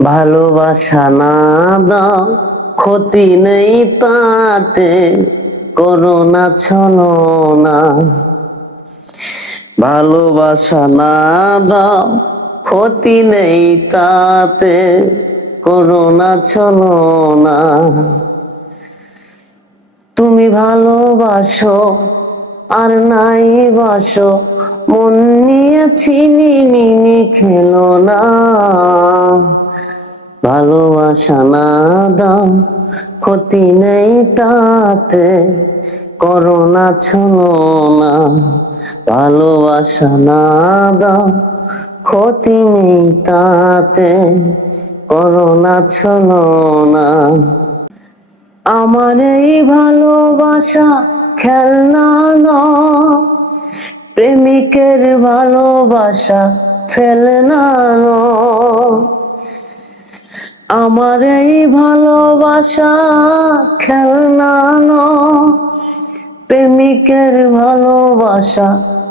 ভালোবাসা না দাও, ক্ষতি নেই তাতে, করো না ছলনা। ভালোবাসা না দাও, ক্ষতি নেই তাতে, করো না ছলনা। তুমি ভালোবাসো আর নাই বাসো, মন নিয়ে ছিনিমিনি খেলো না। ভালোবাসা না দাও, ক্ষতি নেই তাতে, করো না ছলনা। ভালোবাসা না দাও, ক্ষতি নেই তাতে, করো না ছলনা। আমার এই ভালোবাসা খেলনা নয়, প্রেমিকের ভালোবাসা ফেলনা নয়। আমার এই ভালোবাসা খেলনা নয়, প্রেমিকের ভালোবাসা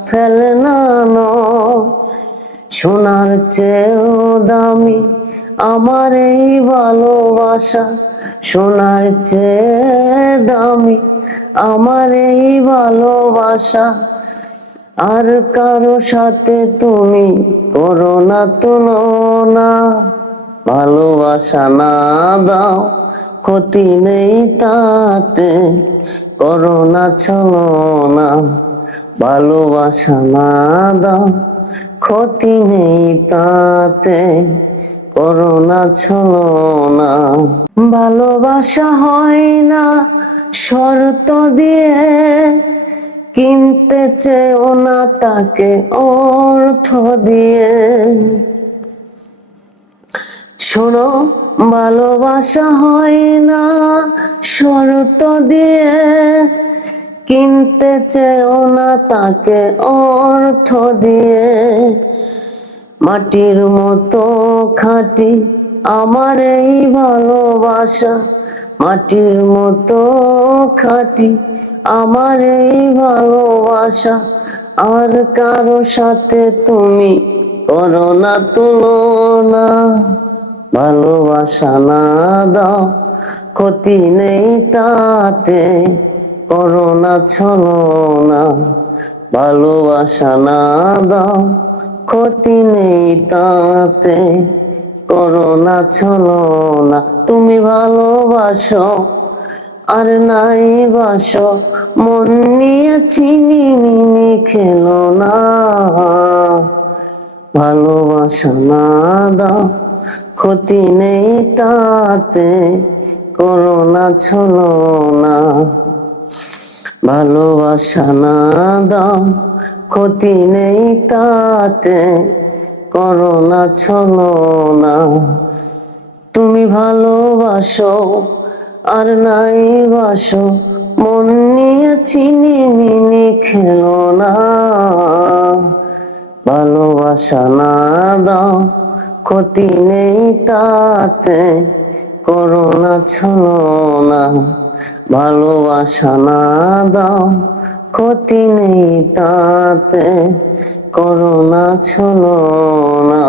ফেলনা নয়। সোনার চেয়েও দামি আমার এই ভালোবাসা, সোনার চেয়ে দামি আমার এই ভালোবাসা। আর কারো সাথে তুমি করো না তুলনা। ভালোবাসা না দাও, ক্ষতি নেই তাতে, করো না ছলনা। ভালোবাসা না দাও, ক্ষতি নেই তাতে, করো না ছলনা। ভালোবাসা হয় না শর্ত দিয়ে, কিনতে চেও না তাকে অর্থ দিয়ে। শোনো, ভালোবাসা হয় না শর্ত দিয়ে, কিনতে চেও না তাকে অর্থ দিয়ে। মাটির মতো খাঁটি আমার এই ভালোবাসা, মাটির মতো খাঁটি আমার এই ভালোবাসা। আর কারো সাথে তুমি করো না তুলনা। ভালোবাসা না দাও, ক্ষতি নেই তাতে, করো না ছলনা। ভালোবাসা না দাও, ক্ষতি নেই তাতে, করো না ছলনা। তুমি ভালোবাসো আর নাই বাসো, মন নিয়ে ছিনিমিনি খেলো না। ভালোবাসা না দাও, ক্ষতি নেই তাতে, করো না ছলনা। ভালোবাসা না দাও, ক্ষতি নেই তাতে, করো না ছলনা। তুমি ভালোবাসো আর নাই বাসো, মন নিয়ে ছিনিমিনি খেলো না। ভালোবাসা না দাও, ক্ষতি নেই তাতে, করো না ছলনা। ভালোবাসা না দাও, ক্ষতি নেই তাতে, করো না ছলনা।